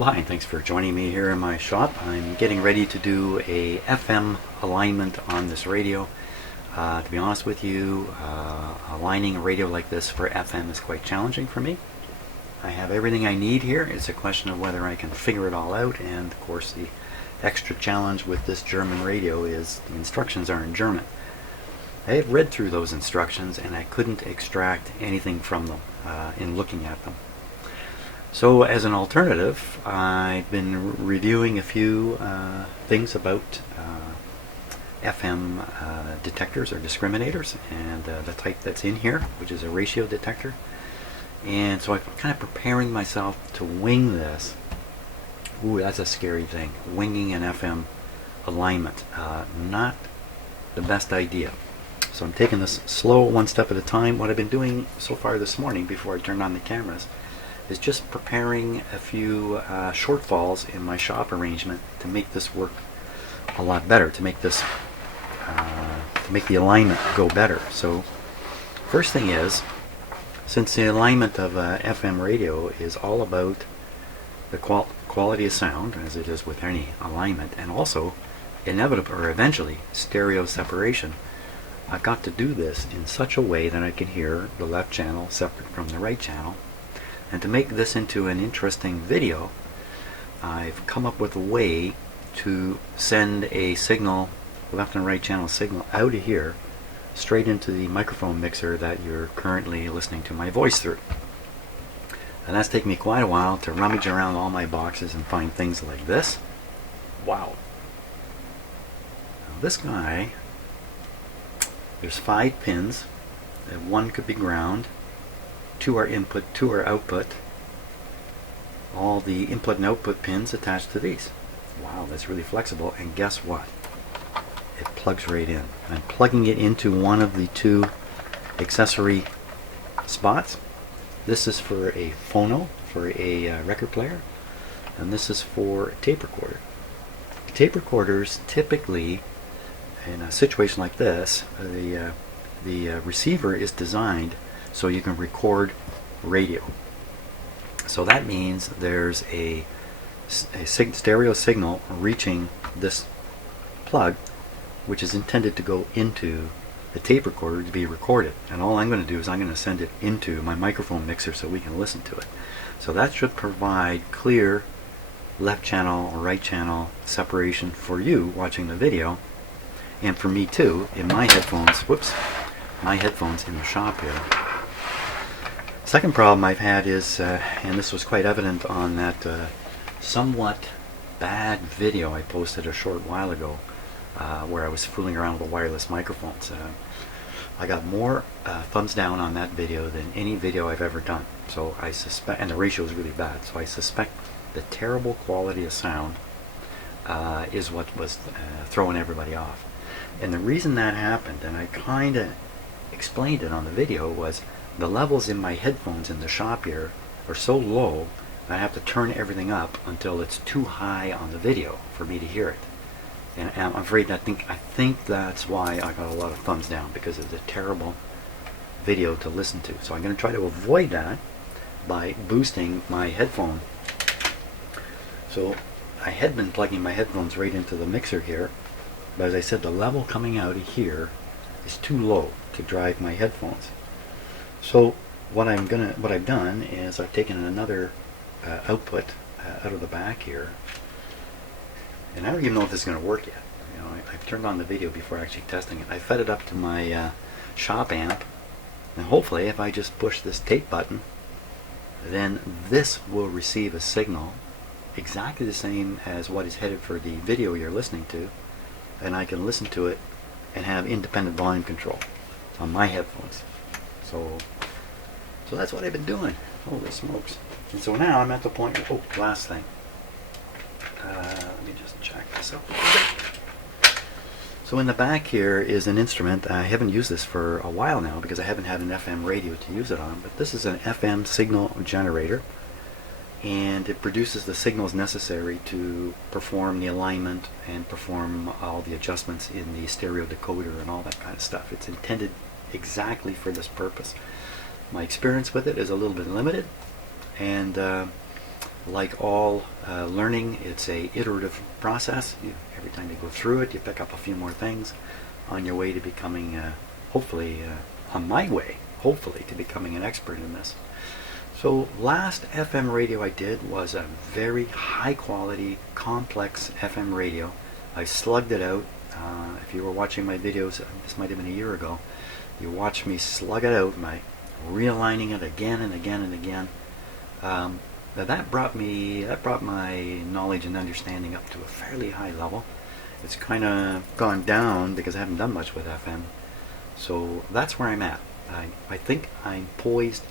Well, hi, and thanks for joining me here in my shop. I'm getting ready to do a FM alignment on this radio. To be honest with you, aligning a radio like this for FM is quite challenging for me. I have everything I need here. It's a question of whether I can figure it all out, and of course the extra challenge with this German radio is the instructions are in German. I have read through those instructions and I couldn't extract anything from them in looking at them. So as an alternative, I've been reviewing a few things about FM detectors or discriminators, and the type that's in here, which is a ratio detector. And so I'm kind of preparing myself to wing this. Ooh, that's a scary thing. Winging an FM alignment. Not the best idea. So I'm taking this slow, one step at a time. What I've been doing so far this morning before I turned on the cameras is just preparing a few shortfalls in my shop arrangement to make this work a lot better, to make this to make the alignment go better. So first thing is, since the alignment of a FM radio is all about the quality of sound, as it is with any alignment, and also inevitably or eventually stereo separation, I've got to do this in such a way that I can hear the left channel separate from the right channel. And to make this into an interesting video, I've come up with a way to send a signal, left and right channel signal, out of here straight into the microphone mixer that you're currently listening to my voice through. And that's taken me quite a while to rummage around all my boxes and find things like this. Wow. Now this guy, there's 5 pins, and 1 could be ground. 2 are input, 2 are output. All the input and output pins attached to these. Wow, that's really flexible. And guess what? It plugs right in. I'm plugging it into one of the 2 accessory spots. This is for a phono, for a record player, and this is for a tape recorder. Tape recorders typically, in a situation like this, the receiver is designed so you can record radio. So that means there's a stereo signal reaching this plug, which is intended to go into the tape recorder to be recorded. And all I'm going to do is I'm going to send it into my microphone mixer so we can listen to it. So that should provide clear left channel or right channel separation for you watching the video, and for me too in my headphones. Whoops, my headphones in the shop here. Second problem I've had is, and this was quite evident on that somewhat bad video I posted a short while ago, where I was fooling around with the wireless microphones. I got more thumbs down on that video than any video I've ever done. So I suspect, and the ratio is really bad, so I suspect the terrible quality of sound is what was throwing everybody off. And the reason that happened, and I kind of explained it on the video, was the levels in my headphones in the shop here are so low that I have to turn everything up until it's too high on the video for me to hear it. And I'm afraid I think that's why I got a lot of thumbs down, because it's a terrible video to listen to. So I'm going to try to avoid that by boosting my headphone. So I had been plugging my headphones right into the mixer here, but as I said, the level coming out of here is too low to drive my headphones. So what I've done is I've taken another output out of the back here, and I don't even know if this is going to work yet. You know, I've turned on the video before actually testing it. I fed it up to my shop amp, and hopefully if I just push this tape button, then this will receive a signal exactly the same as what is headed for the video you're listening to, and I can listen to it and have independent volume control on my headphones. So that's what I've been doing. Holy smokes. And so now I'm at the point, oh, last thing. Let me just check this out. So in the back here is an instrument. I haven't used this for a while now because I haven't had an FM radio to use it on, but this is an FM signal generator, and it produces the signals necessary to perform the alignment and perform all the adjustments in the stereo decoder and all that kind of stuff. It's intended exactly for this purpose. My experience with it is a little bit limited, and Like all learning, it's a iterative process. Every time you go through it, you pick up a few more things on your way to becoming, hopefully, on my way, hopefully, to becoming an expert in this. So last FM radio I did was a very high quality, complex FM radio. I slugged it out. If you were watching my videos, this might have been a year ago, you watched me slug it out by realigning it again and again and again. That brought my knowledge and understanding up to a fairly high level. It's kind of gone down because I haven't done much with FM. So that's where I'm at. I think I'm poised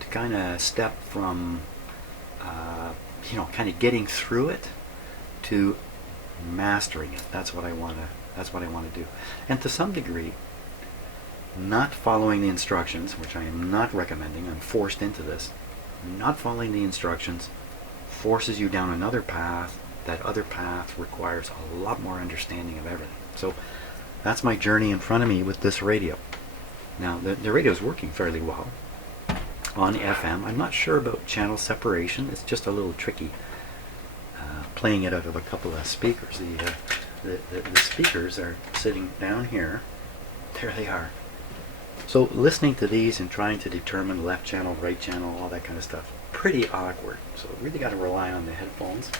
to kind of step from, kind of getting through it to mastering it. That's what I want to do. And to some degree, not following the instructions, which I am not recommending. I'm forced into this. Not following the instructions forces you down another path. That other path requires a lot more understanding of everything. So that's my journey in front of me with this radio. Now the radio is working fairly well on FM. I'm not sure about channel separation. It's just a little tricky playing it out of a couple of speakers. The speakers are sitting down here. There they are. So listening to these and trying to determine left channel, right channel, all that kind of stuff, pretty awkward. So really got to rely on the headphones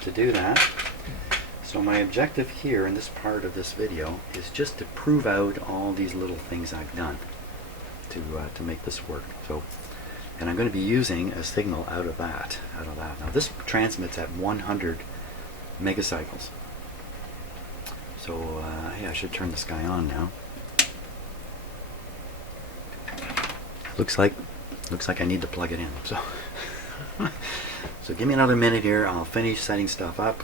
to do that. So my objective here in this part of this video is just to prove out all these little things I've done to make this work. So, and I'm going to be using a signal out of that. Now this transmits at 100 megacycles. So hey, I should turn this guy on now. Looks like I need to plug it in. So give me another minute here. I'll finish setting stuff up,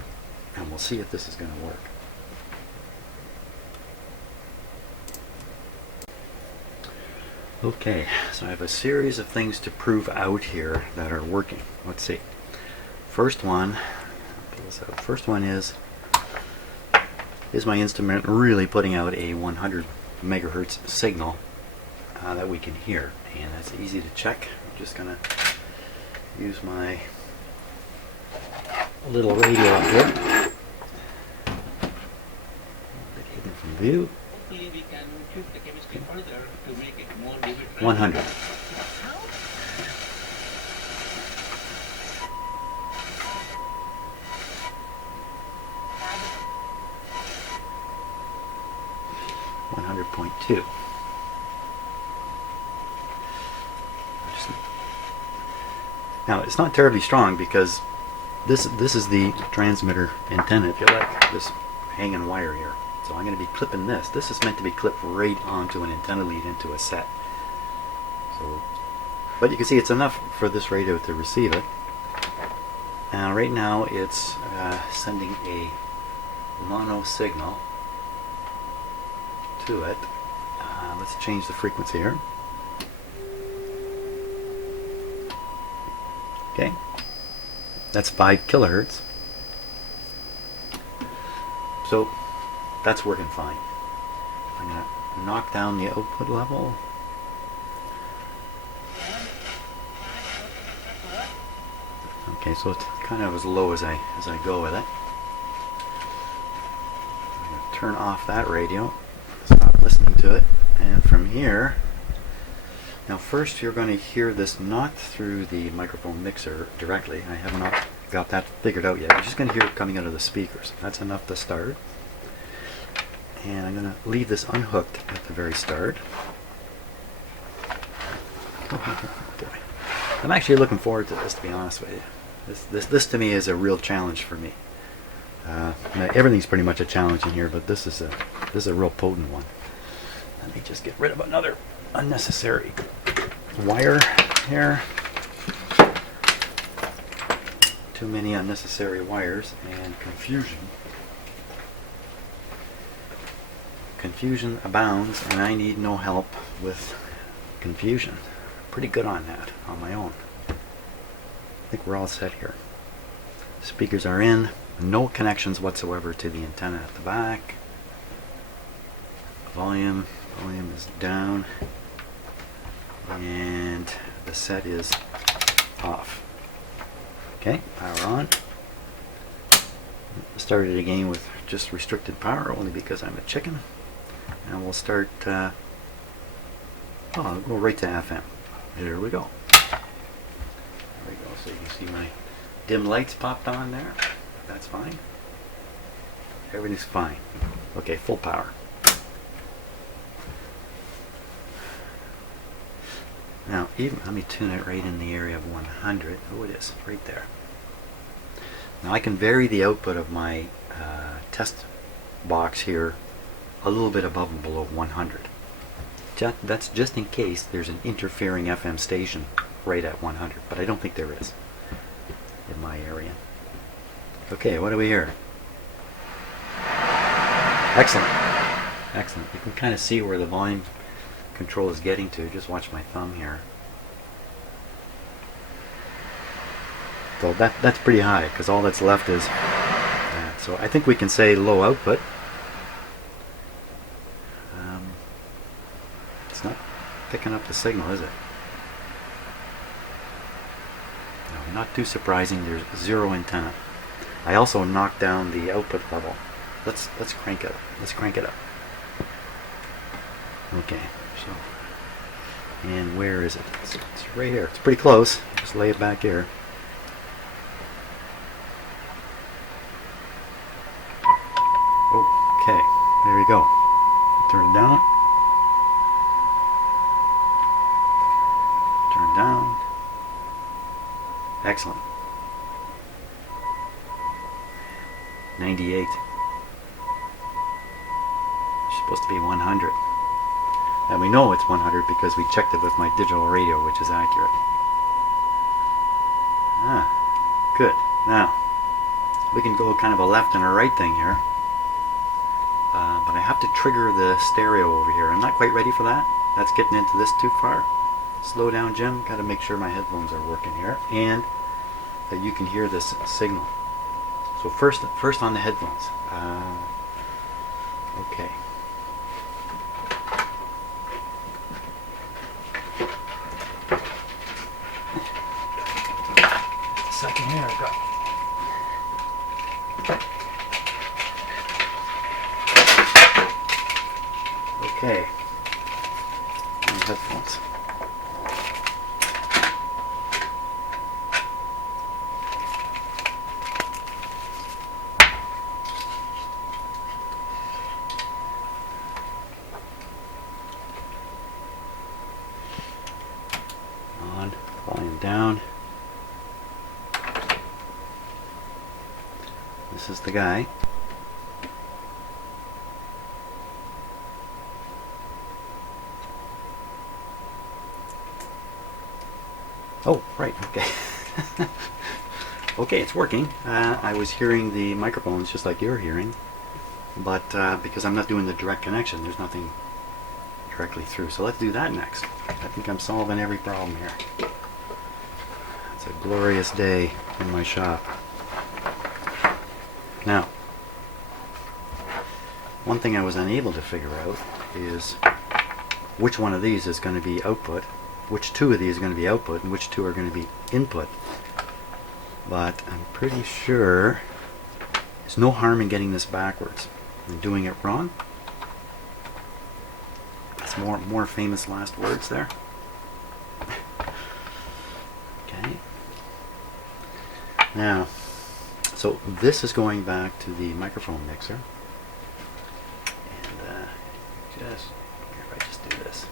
and we'll see if this is going to work. Okay, so I have a series of things to prove out here that are working. Let's see. First one is my instrument really putting out a 100 megahertz signal that we can hear, and that's easy to check. I'm just gonna use my little radio up here. Hidden from view. Hopefully we can tweak the chemistry further to make it more vivid. 100. .2. Now it's not terribly strong because this is the transmitter antenna, if you like, this hanging wire here. So I'm going to be clipping this. This is meant to be clipped right onto an antenna lead into a set. So, but you can see it's enough for this radio to receive it. And right now it's sending a mono signal to it. Let's change the frequency here. Okay, that's 5 kilohertz. So that's working fine. I'm going to knock down the output level. Okay, so it's kind of as low as I go with it. I'm going to turn off that radio, stop listening to it, and from here, now first you're going to hear this not through the microphone mixer directly. I have not got that figured out yet. You're just going to hear it coming out of the speakers. That's enough to start. And I'm going to leave this unhooked at the very start. I'm actually looking forward to this, to be honest with you. This to me is a real challenge for me. Everything's pretty much a challenge in here, but this is a real potent one. Let me just get rid of another unnecessary wire here. Too many unnecessary wires and confusion. Confusion abounds, and I need no help with confusion. Pretty good on that on my own. I think we're all set here. Speakers are in. No connections whatsoever to the antenna at the back. Volume is down, and the set is off. Okay, power on. Started it again with just restricted power, only because I'm a chicken. And we'll start, I'll go right to FM. Here we go. There we go, so you can see my dim lights popped on there. That's fine. Everything's fine. Okay, full power. Now, even let me tune it right in the area of 100. Oh, it is right there. Now I can vary the output of my test box here a little bit above and below 100. That's just in case there's an interfering FM station right at 100, but I don't think there is in my area. Okay, what do we hear? Excellent. Excellent. You can kind of see where the volume control is getting to. Just watch my thumb here. So that's pretty high, because all that's left is that. So I think we can say low output. It's not picking up the signal, is it? No, not too surprising. There's zero antenna. I also knocked down the output level. Let's crank it. Let's crank it up. Okay, so, and where is it? It's right here. It's pretty close. Just lay it back here. Okay, there we go. Turn it down. Turn down. Excellent. 98. It's supposed to be 100. And we know it's 100 because we checked it with my digital radio, which is accurate. Ah, good. Now, we can go kind of a left and a right thing here. But I have to trigger the stereo over here. I'm not quite ready for that. That's getting into this too far. Slow down, Jim. Got to make sure my headphones are working here, and that you can hear this signal. So first on the headphones. Okay. Just a second here. I've got. Okay. And headphones. On, volume down. This is the guy. Oh, right, okay. Okay, it's working. I was hearing the microphones just like you're hearing, but because I'm not doing the direct connection, there's nothing directly through. So let's do that next. I think I'm solving every problem here. It's a glorious day in my shop. Now, one thing I was unable to figure out is which one of these is going to be output, which two of these are going to be output, and which two are going to be input. But I'm pretty sure there's no harm in getting this backwards and doing it wrong. That's more famous last words there. Okay. Now, so this is going back to the microphone mixer. And just here, if I just do this.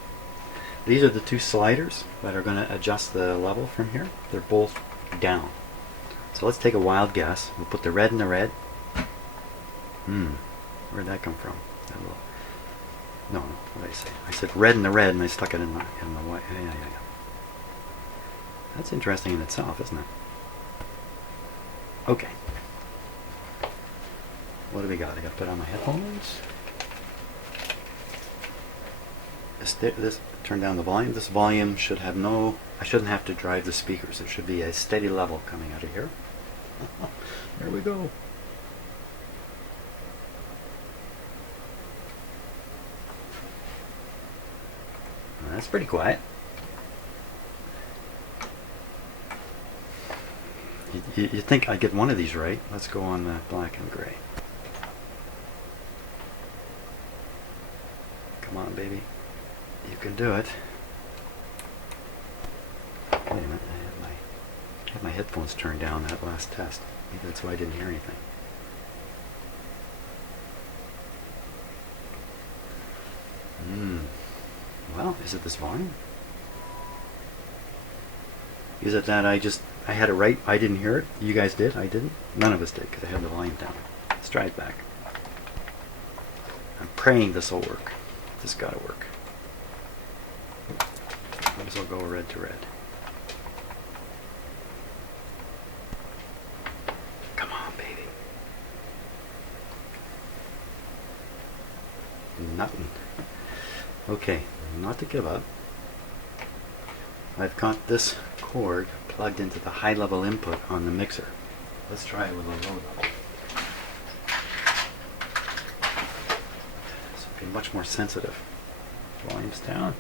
These are the two sliders that are going to adjust the level from here. They're both down. So let's take a wild guess. We'll put the red in the red. Where'd that come from? That little, no, what did I say? I said red in the red and I stuck it in the white. Yeah. That's interesting in itself, isn't it? Okay. What do we got? I got to put on my headphones. This turn down the volume. This volume should have no. I shouldn't have to drive the speakers. There should be a steady level coming out of here. There we go. That's pretty quiet. You'd think I'd get one of these right. Let's go on the black and gray. Come on, baby. You can do it. Wait a minute. I had my headphones turned down that last test. Maybe that's why I didn't hear anything. Well, is it this volume? Is it that I had it right, I didn't hear it? You guys did? I didn't? None of us did, because I had the volume down. Let's try it back. I'm praying this will work. This gotta work. Might as well go red to red. Come on, baby. Nothing. Okay, not to give up. I've got this cord plugged into the high level input on the mixer. Let's try it with a low level. This will be much more sensitive. Volume's down.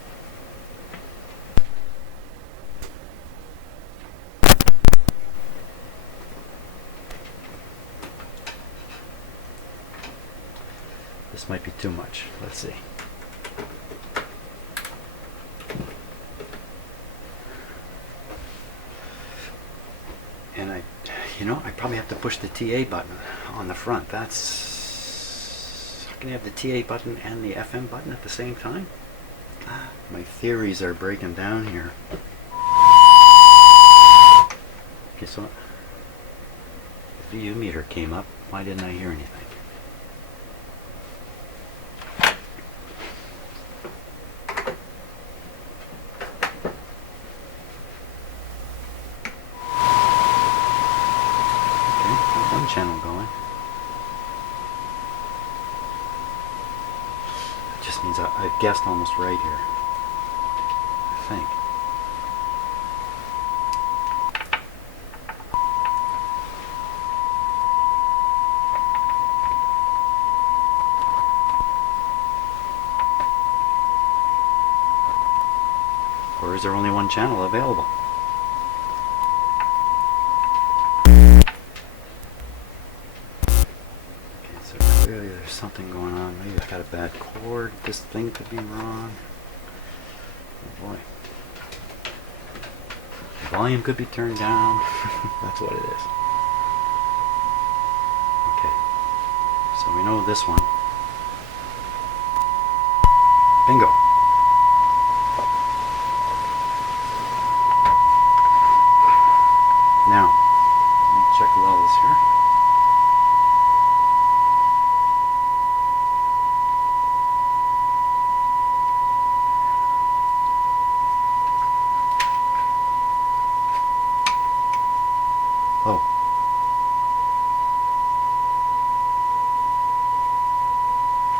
This might be too much. Let's see. And I probably have to push the TA button on the front. That's... How can you have the TA button and the FM button at the same time? My theories are breaking down here. Okay, so the VU meter came up. Why didn't I hear anything? Channel going. It just means I've guessed almost right here. I think. Or is there only one channel available? Clearly there's something going on. Maybe I've got a bad cord. This thing could be wrong. Oh boy. The volume could be turned down. That's what it is. Okay. So we know this one. Bingo. Now, let me check levels here. Oh.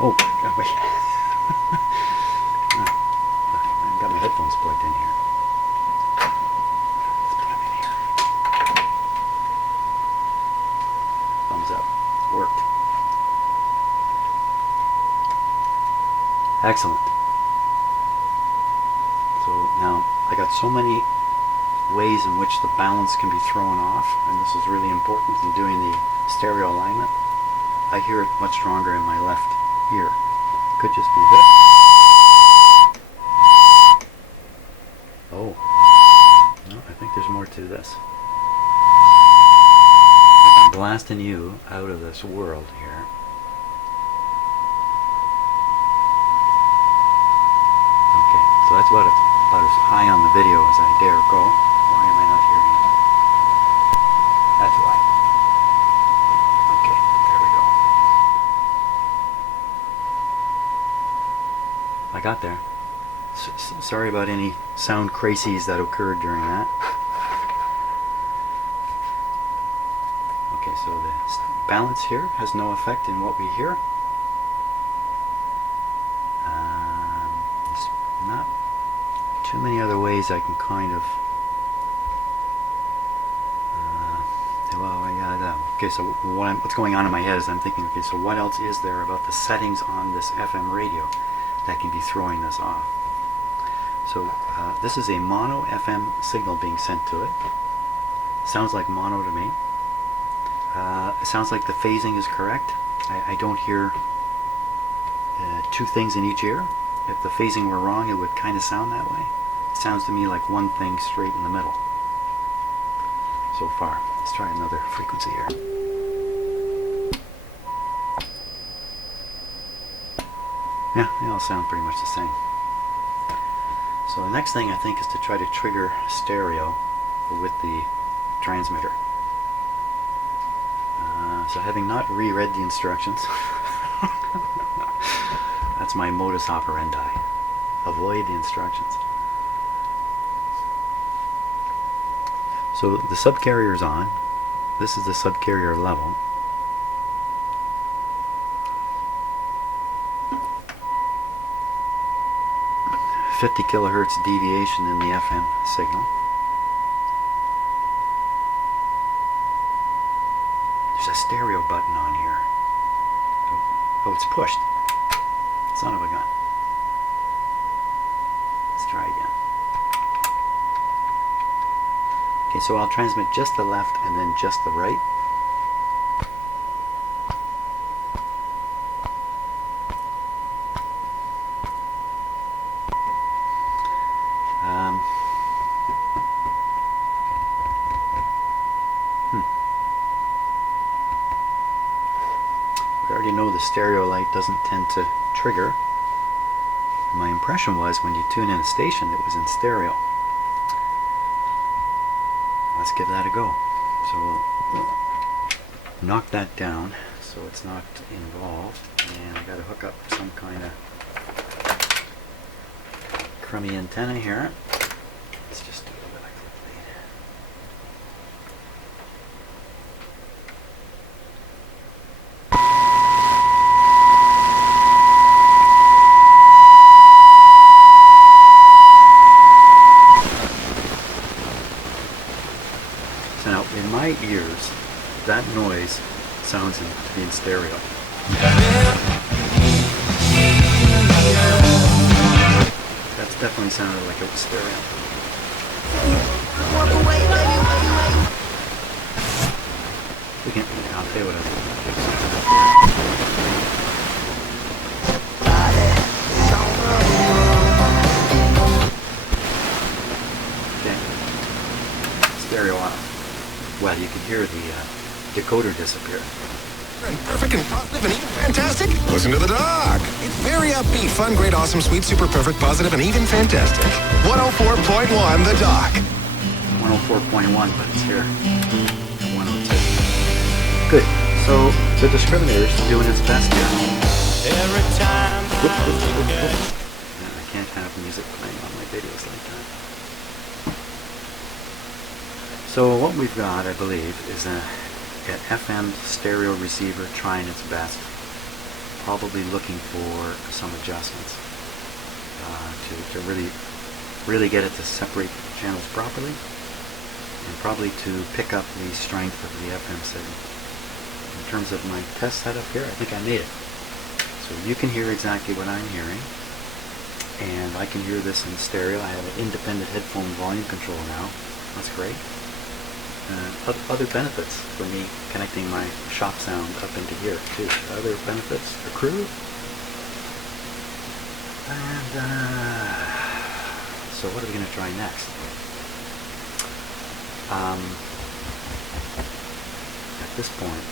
Oh, wait. I've got my headphones plugged in here. Let's put them in here. Thumbs up. Worked. Excellent. So now I got so many ways in which the balance can be thrown off, and this is really important in doing the stereo alignment. I hear it much stronger in my left ear. Could just be this. Oh. No, I think there's more to this. I'm blasting you out of this world here. Okay, so that's about as high on the video as I dare go. Why am I not hearing it? That's why. Okay, there we go. I got there. Sorry about any sound crazies that occurred during that. Okay, so the balance here has no effect in what we hear. There's not too many other ways I can kind of... Okay, so what's going on in my head is I'm thinking, okay, so what else is there about the settings on this FM radio that can be throwing this off? So this is a mono FM signal being sent to it. Sounds like mono to me. It sounds like the phasing is correct. I don't hear two things in each ear. If the phasing were wrong, it would kind of sound that way. It sounds to me like one thing straight in the middle so far. Let's try another frequency here. Yeah, they all sound pretty much the same. So the next thing I think is to try to trigger stereo with the transmitter. So having not reread the instructions, that's my modus operandi. Avoid the instructions. So the subcarrier is on. This is the subcarrier level. .50 kilohertz deviation in the FM signal. There's a stereo button on here. Oh, it's pushed. Son of a gun. Let's try again. Okay, so I'll transmit just the left and then just the right. We already know the stereo light doesn't tend to trigger. My impression was when you tune in a station, it was in stereo. Let's give that a go. So we'll knock that down so it's not involved, and I got to hook up some kind of crummy antenna here. Let's just do it quickly. So now, in my ears, that noise sounds to be in stereo. That's definitely sounded like it was stereo. We can, I'll tell you what I'll do. Okay. Stereo on. Well, you can hear the decoder disappear. Perfect and positive and even fantastic? Listen to the dog. It's very upbeat, fun, great, awesome, sweet, super perfect, positive, and even fantastic. 104.1 The Dog. 104.1, but it's here. 102. Good. So the discriminator is doing its best here. Every time Whoop, whoop, whoop, whoop. And I can't have music playing on my videos like that. So what we've got, I believe, is an FM stereo receiver trying its best, probably looking for some adjustments to really get it to separate the channels properly, and probably to pick up the strength of the FM signal. In terms of my test setup here, I think I made it. So you can hear exactly what I'm hearing, and I can hear this in stereo. I have an independent headphone volume control now. That's great. Other benefits for me connecting my shop sound up into here too. Other benefits accrue. And so what are we going to try next? At this point,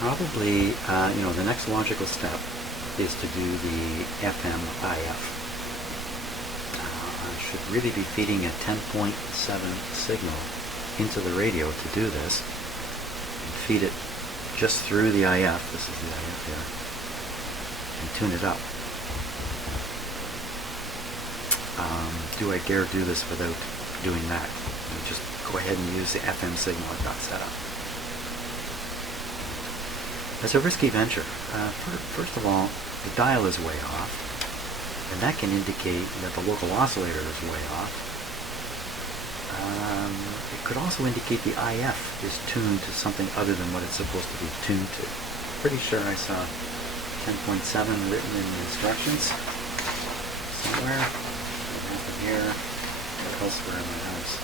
probably the next logical step is to do the FM IF. Should really be feeding a 10.7 signal into the radio to do this, and feed it just through the IF. This is the IF here, and tune it up. Do I dare do this without doing that? And just go ahead and use the FM signal I've got set up. It's a risky venture. First of all, the dial is way off, and that can indicate that the local oscillator is way off. It could also indicate the IF is tuned to something other than what it's supposed to be tuned to. Pretty sure I saw 10.7 written in the instructions somewhere. I have to here, elsewhere in the house.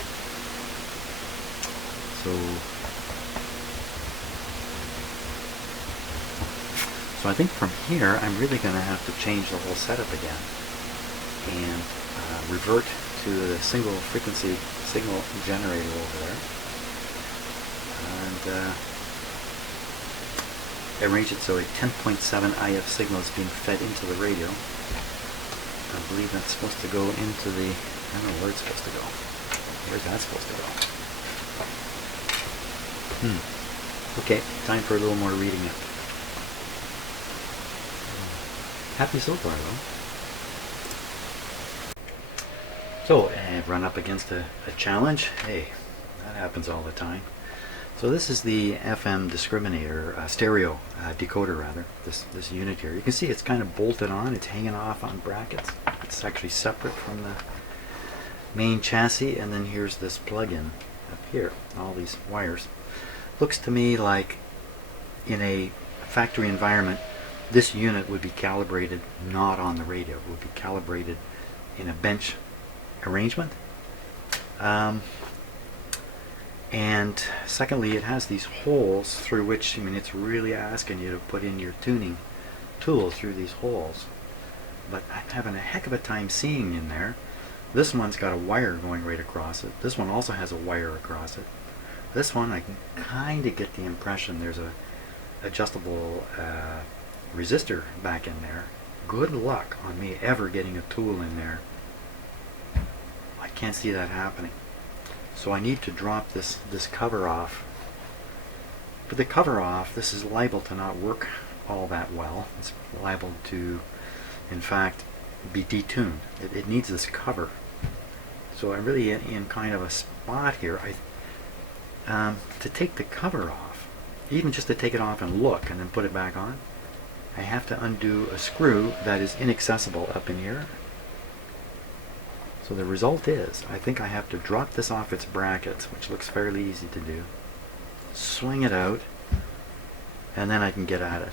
So I think from here I'm really going to have to change the whole setup again and revert to the single frequency signal generator over there and arrange it so a 10.7 IF signal is being fed into the radio. I believe that's supposed to go into the, I don't know where it's supposed to go. Where's that supposed to go? Okay, time for a little more reading up. Happy so far though. So I've run up against a challenge. Hey, that happens all the time. So this is the FM discriminator, stereo decoder rather, this unit here. You can see it's kind of bolted on, it's hanging off on brackets. It's actually separate from the main chassis, and then here's this plug-in up here, all these wires. Looks to me like in a factory environment, this unit would be calibrated not on the radio. It would be calibrated in a bench arrangement. And secondly, it has these holes through which, I mean, it's really asking you to put in your tuning tool through these holes. But I'm having a heck of a time seeing in there. This one's got a wire going right across it. This one also has a wire across it. This one, I can kind of get the impression there's a adjustable resistor back in there. Good luck on me ever getting a tool in there. I can't see that happening. So I need to drop this cover off. But the cover off, this is liable to not work all that well. It's liable to, in fact, be detuned. It needs this cover. So I'm really in kind of a spot here. To take the cover off, even just to take it off and look and then put it back on, I have to undo a screw that is inaccessible up in here. So the result is, I think I have to drop this off its brackets, which looks fairly easy to do, swing it out, and then I can get at it.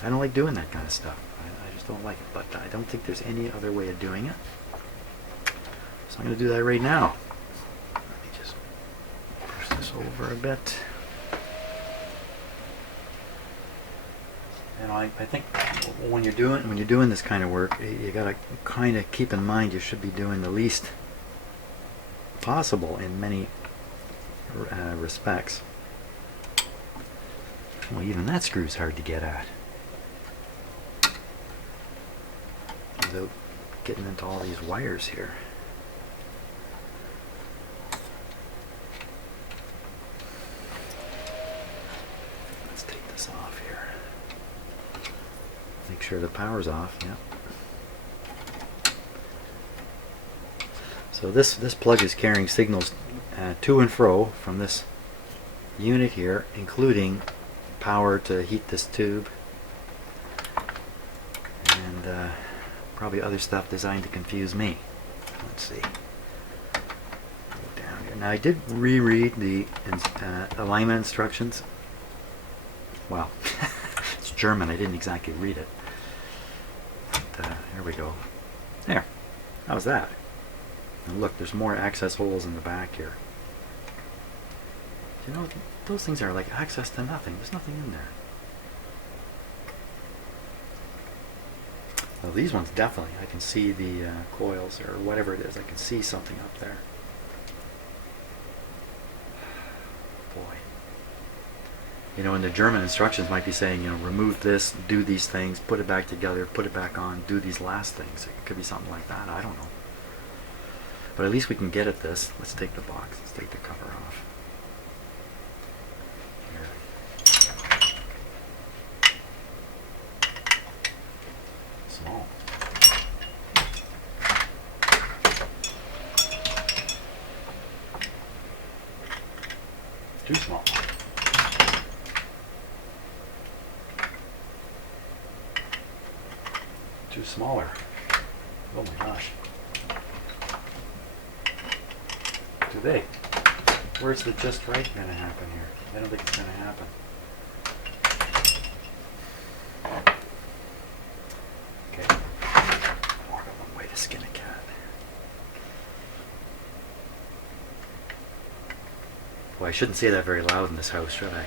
I don't like doing that kind of stuff. I just don't like it, but I don't think there's any other way of doing it. So I'm going to do that right now. Let me just push this over a bit. You know, I think when you're doing this kind of work, you got to kind of keep in mind you should be doing the least possible in many respects. Well, even that screw's hard to get at without getting into all these wires here. Let's take this off here. Make sure the power's off. Yep. So this plug is carrying signals to and fro from this unit here, including power to heat this tube and probably other stuff designed to confuse me. Let's see. Go down here. Now I did reread the alignment instructions. Well, it's German. I didn't exactly read it. But, here we go. There. How's that? And look, there's more access holes in the back here. You know, those things are like access to nothing. There's nothing in there. Well, these ones definitely. I can see the coils or whatever it is. I can see something up there. Boy. You know, and the German instructions might be saying, you know, remove this, do these things, put it back together, put it back on, do these last things. It could be something like that. I don't know. But at least we can get at this. Let's take the box. Let's take the cover off. Small. Too small. Too smaller. Oh my gosh. Too big. Where's the just right going to happen here? I don't think it's going to happen. Okay. More than one way to skin a cat. Well, I shouldn't say that very loud in this house, should I?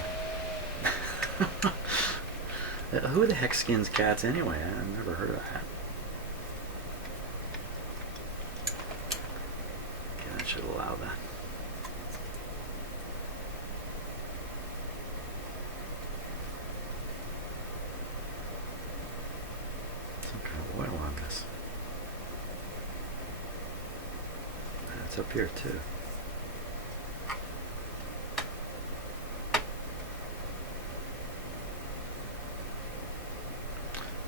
Who the heck skins cats anyway? I've never heard of that. Okay, that should allow that. Some kind of oil on this. It's up here too.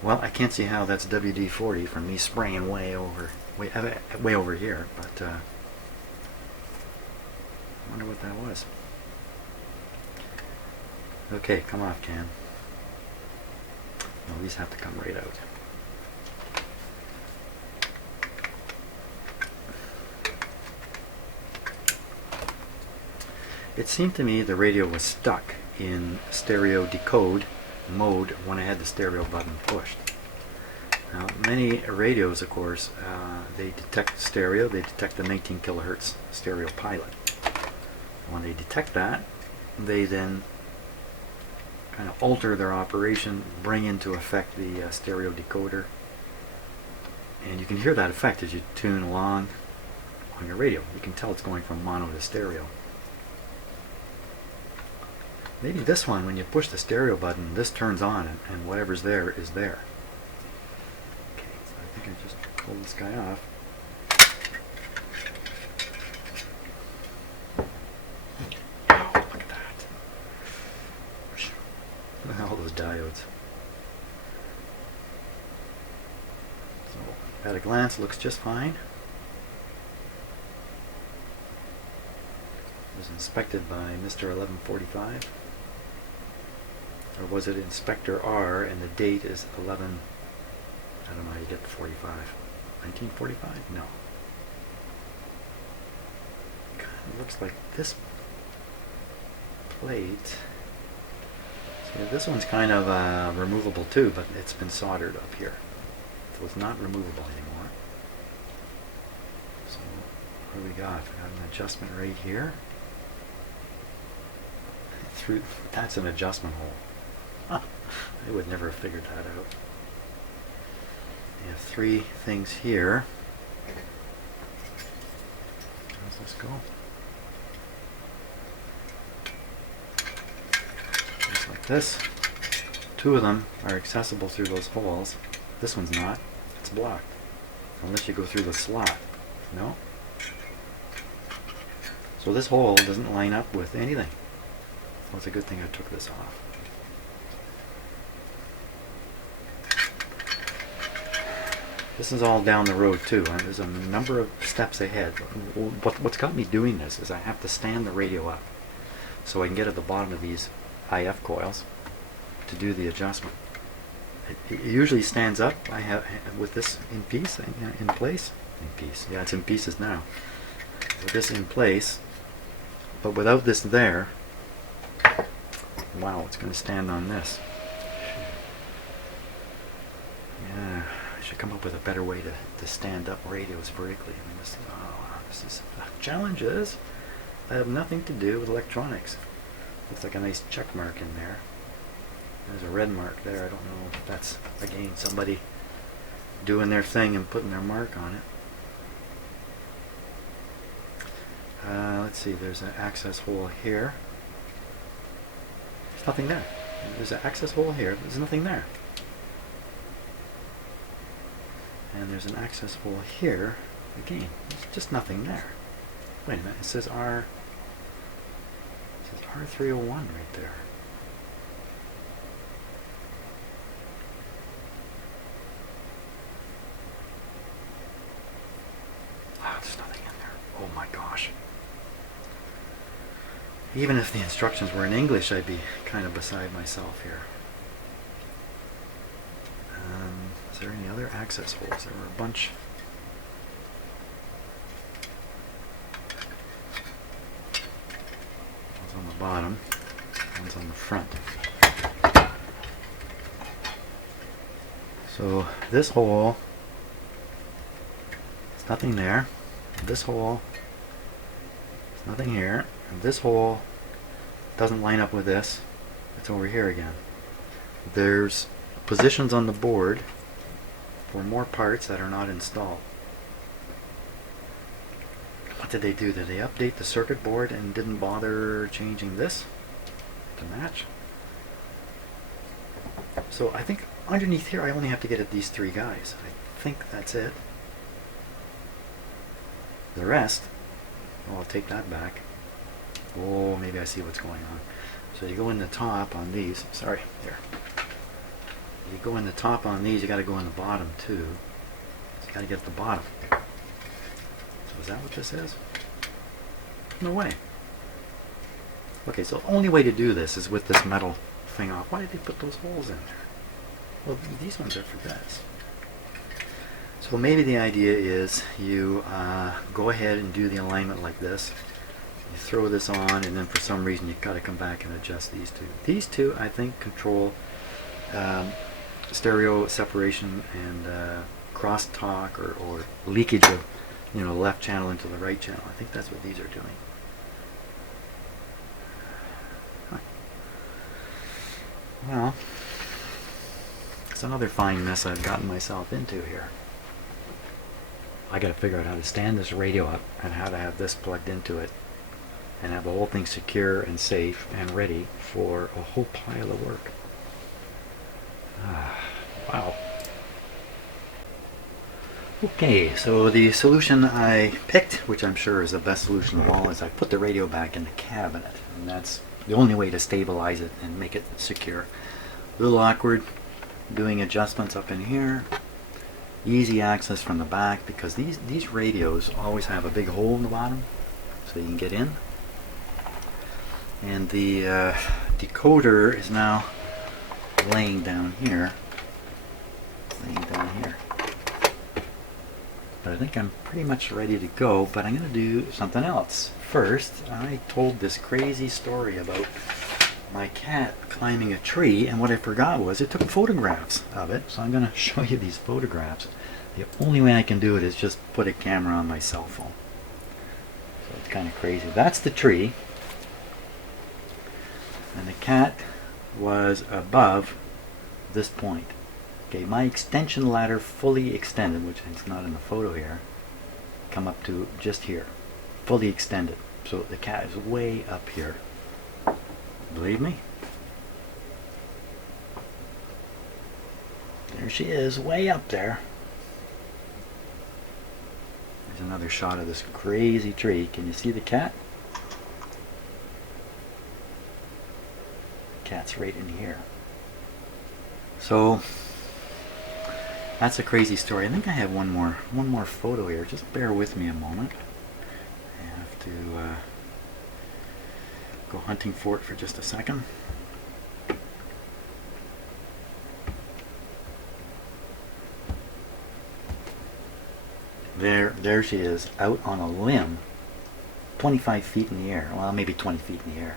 Well, I can't see how that's WD-40 from me spraying way over here, but I wonder what that was. Okay, come off, can. Well, these have to come right out. It seemed to me the radio was stuck in stereo decode mode when I had the stereo button pushed. Now, many radios, of course, they detect stereo, they detect the 19 kilohertz stereo pilot. When they detect that, they then kind of alter their operation, bring into effect the stereo decoder, and you can hear that effect as you tune along on your radio. You can tell it's going from mono to stereo. Maybe this one, when you push the stereo button, this turns on and whatever's there is there. Okay, so I think I just pull this guy off. Oh, look at that. Look at all those diodes. So, at a glance, looks just fine. It was inspected by Mr. 1145. Or was it Inspector R, and the date is 11, I don't know how you get the 45. 1945? No. Kind of looks like this plate. See, this one's kind of removable too, but it's been soldered up here. So it's not removable anymore. So what do we got? We got an adjustment right here. That's an adjustment hole. Huh. I would never have figured that out. You have three things here. How's this go? Just like this. Two of them are accessible through those holes. This one's not. It's blocked. Unless you go through the slot. No? So this hole doesn't line up with anything. Well, it's a good thing I took this off. This is all down the road too. There's a number of steps ahead. What's got me doing this is I have to stand the radio up so I can get at the bottom of these IF coils to do the adjustment. It usually stands up. I have with this in place. Yeah, it's in pieces now. With this in place, but without this there, wow, it's going to stand on this. Yeah. Should come up with a better way to stand up radios vertically. I mean, this is challenges that have nothing to do with electronics. Looks like a nice check mark in there. There's a red mark there. I don't know if that's, again, somebody doing their thing and putting their mark on it. Let's see, there's an access hole here. There's nothing there. There's an access hole here. There's nothing there. And there's an access hole here. Again, there's just nothing there. Wait a minute, it says R301 right there. Ah, there's nothing in there. Oh my gosh. Even if the instructions were in English, I'd be kind of beside myself here. Is there any other access holes? There were a bunch. One's on the bottom, one's on the front. So this hole, there's nothing there. This hole, there's nothing here. And this hole, doesn't line up with this. It's over here again. There's positions on the board for more parts that are not installed. What did they do? Did they update the circuit board and didn't bother changing this to match? So I think underneath here I only have to get at these three guys. I think that's it. The rest, oh, I'll take that back. Oh, maybe I see what's going on. So you go in the top on these. Sorry, there. You go in the top on these, you got to go in the bottom too. So you got to get the bottom. So is that what this is? No way. Okay, so the only way to do this is with this metal thing off. Why did they put those holes in there? Well, these ones are for this. So maybe the idea is you go ahead and do the alignment like this. You throw this on, and then for some reason you've got to come back and adjust these two. These two, I think, control stereo separation and crosstalk or leakage of, you know, left channel into the right channel. I think that's what these are doing. Huh. Well, it's another fine mess I've gotten myself into here. I got to figure out how to stand this radio up and how to have this plugged into it and have the whole thing secure and safe and ready for a whole pile of work. Wow. Okay, so the solution I picked, which I'm sure is the best solution of all, is I put the radio back in the cabinet, and that's the only way to stabilize it and make it secure. A little awkward doing adjustments up in here. Easy access from the back because these radios always have a big hole in the bottom so you can get in. And the decoder is now laying down here. But I think I'm pretty much ready to go, but I'm going to do something else. First, I told this crazy story about my cat climbing a tree, and what I forgot was it took photographs of it, so I'm going to show you these photographs. The only way I can do it is just put a camera on my cell phone. So it's kind of crazy. That's the tree, and the cat was above this point. Okay, my extension ladder fully extended, which is not in the photo here, come up to just here, fully extended. So the cat is way up here. Believe me? There she is, way up there. There's another shot of this crazy tree. Can you see the cat? Cat's right in here. So that's a crazy story. I think I have one more photo here. Just bear with me a moment. I have to go hunting for it for just a second. There she is, out on a limb, 25 feet in the air. Well, maybe 20 feet in the air.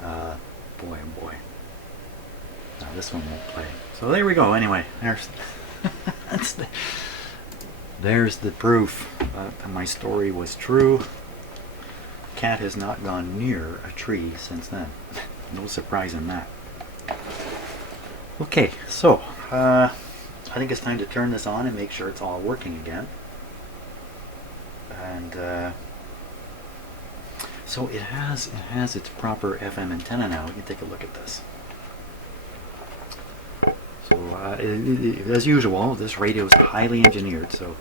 Boy, oh boy. Now this one won't play. So there we go. Anyway, there's the proof that my story was true. Cat has not gone near a tree since then. No surprise in that. Okay, so I think it's time to turn this on and make sure it's all working again. And so it has its proper FM antenna now. You can take a look at this. So as usual, this radio is highly engineered. So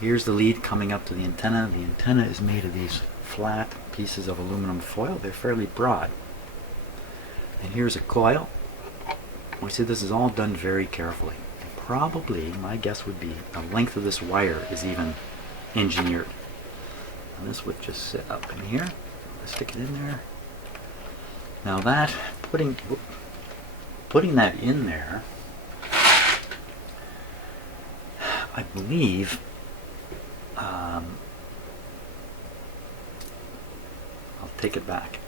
here's the lead coming up to the antenna. The antenna is made of these flat pieces of aluminum foil. They're fairly broad. And here's a coil. We see this is all done very carefully. Probably, my guess would be, the length of this wire is even engineered. And this would just sit up in here. Stick it in there. Now that, putting that in there, I believe, I'll take it back.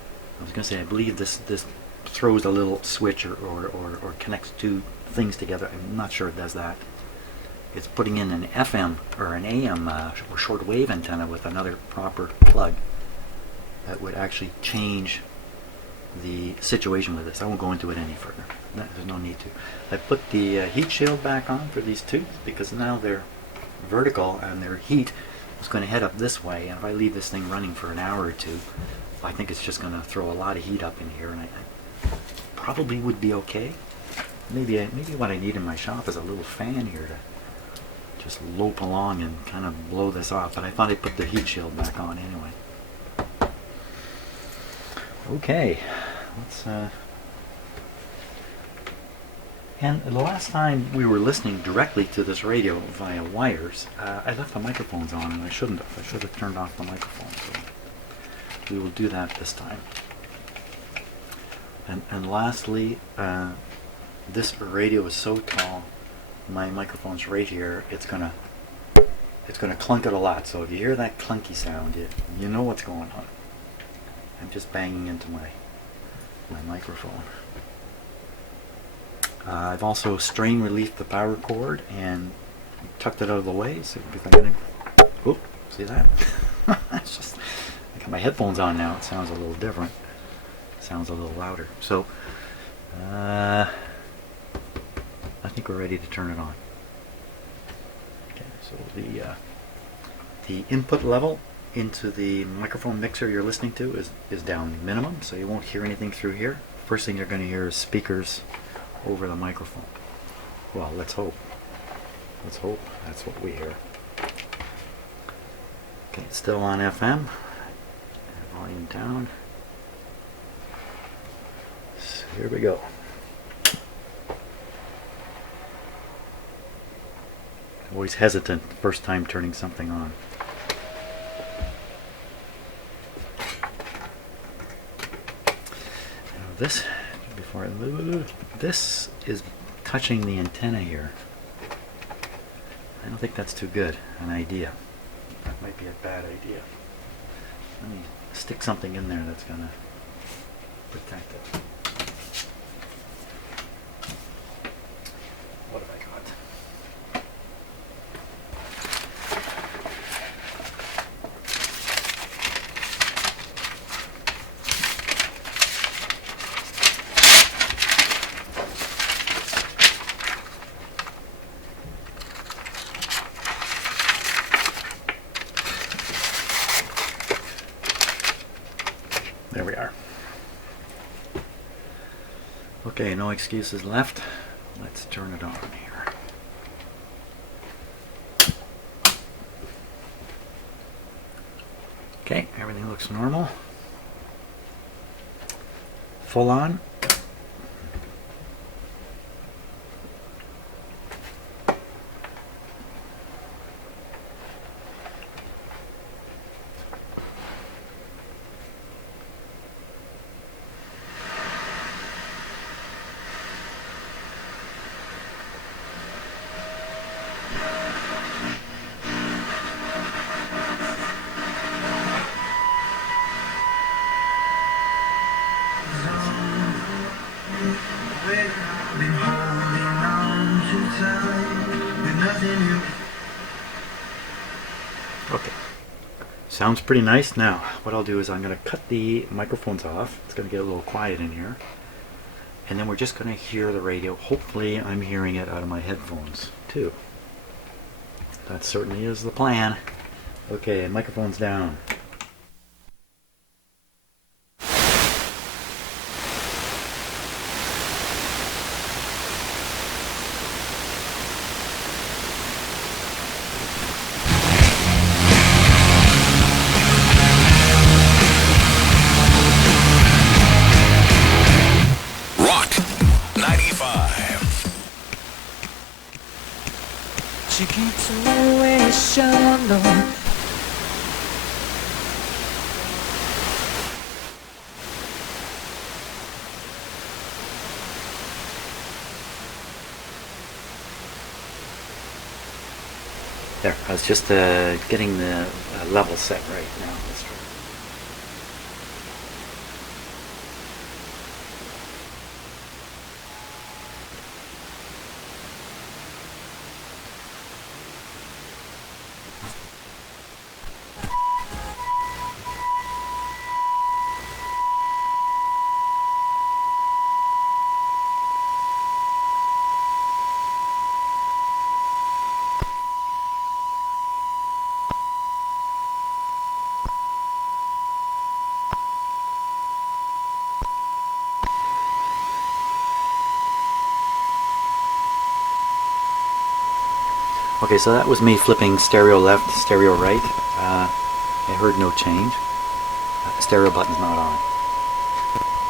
I was going to say, I believe this throws a little switch or connects two things together. I'm not sure it does that. It's putting in an FM or an AM or shortwave antenna with another proper plug that would actually change the situation with this. I won't go into it any further. There's no need to. I put the heat shield back on for these tubes because now they're vertical and their heat is going to head up this way. And if I leave this thing running for an hour or two, I think it's just going to throw a lot of heat up in here, and I probably would be okay. Maybe what I need in my shop is a little fan here to just lope along and kind of blow this off. But I thought I'd put the heat shield back on anyway. Okay, let's. And the last time we were listening directly to this radio via wires, I left the microphones on, and I shouldn't have. I should have turned off the microphone. So we will do that this time. And lastly, this radio is so tall, my microphone's right here. It's gonna clunk it a lot. So if you hear that clunky sound, you know what's going on. I'm just banging into my microphone. I've also strain relieved the power cord and tucked it out of the way. So if I'm gonna, oh, see that? It's just, I got my headphones on now. It sounds a little different. It sounds a little louder. So I think we're ready to turn it on. Okay, so the input level into the microphone mixer you're listening to is down minimum, so you won't hear anything through here. First thing you're going to hear is speakers over the microphone. Well, let's hope. Let's hope that's what we hear. Okay, it's still on FM. Volume down. So here we go. Always hesitant first time turning something on. This this is touching the antenna here. I don't think that's too good an idea. That might be a bad idea. Let me stick something in there that's gonna protect it. What have I got? There we are. Okay, no excuses left. Let's turn it on here. Okay, everything looks normal. Full on. Okay, sounds pretty nice. Now, what I'll do is I'm going to cut the microphones off. It's going to get a little quiet in here. And then we're just going to hear the radio. Hopefully I'm hearing it out of my headphones too. That certainly is the plan. Okay, microphones down. There, I was just getting the level set right now. Let's try. Okay, so that was me flipping stereo left, stereo right. I heard no change. The stereo button's not on.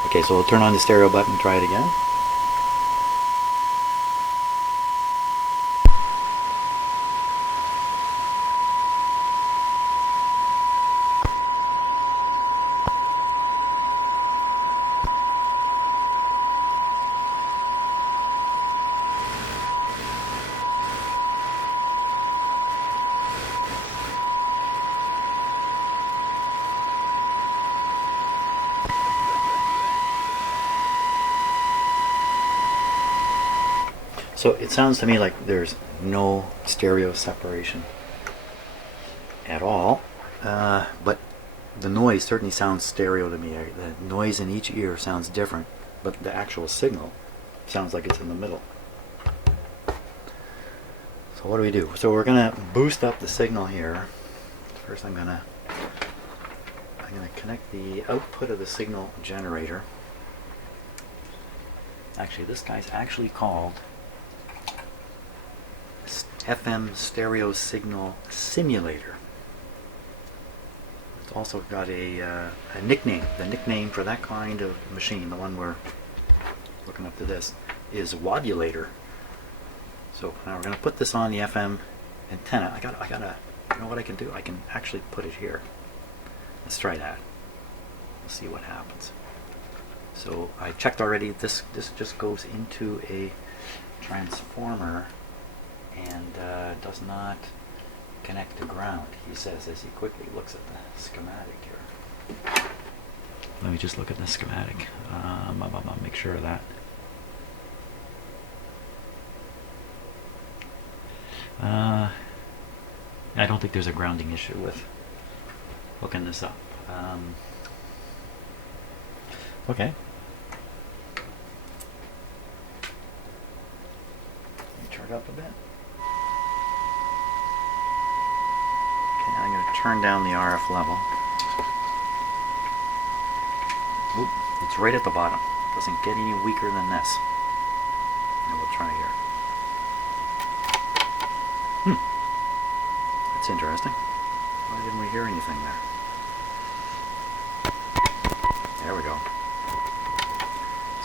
Okay, so we'll turn on the stereo button and try it again. So it sounds to me like there's no stereo separation at all, but the noise certainly sounds stereo to me. The noise in each ear sounds different, but the actual signal sounds like it's in the middle. So what do we do? So we're gonna boost up the signal here. First I'm gonna connect the output of the signal generator. Actually, this guy's actually called FM stereo signal simulator. It's also got a nickname. The nickname for that kind of machine, the one we're looking up to this, is wobulator. So now we're going to put this on the FM antenna. I gotta, you know what I can do? I can actually put it here. Let's try that. Let's see what happens. So I checked already. This just goes into a transformer and does not connect to ground, he says as he quickly looks at the schematic here. Let me just look at the schematic. Make sure of that. I don't think there's a grounding issue with hooking this up. Okay. Let me turn it up a bit. I'm going to turn down the RF level. Oop, it's right at the bottom. It doesn't get any weaker than this. And we'll try here. That's interesting. Why didn't we hear anything there? There we go.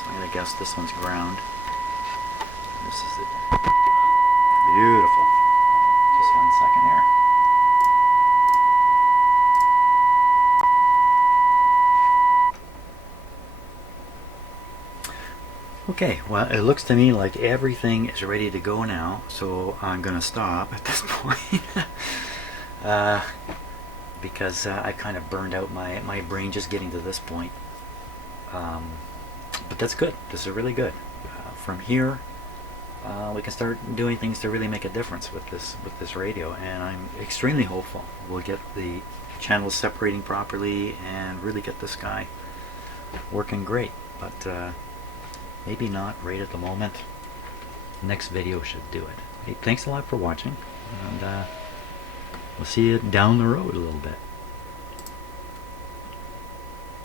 So I'm going to guess this one's ground. This is it. Beautiful. Just 1 second here. Okay, well, it looks to me like everything is ready to go now, so I'm going to stop at this point because I kind of burned out my brain just getting to this point. But that's good. This is really good. From here, we can start doing things to really make a difference with this radio, and I'm extremely hopeful we'll get the channels separating properly and really get this guy working great. But maybe not right at the moment. Next video should do it. Hey, thanks a lot for watching, and we'll see you down the road a little bit.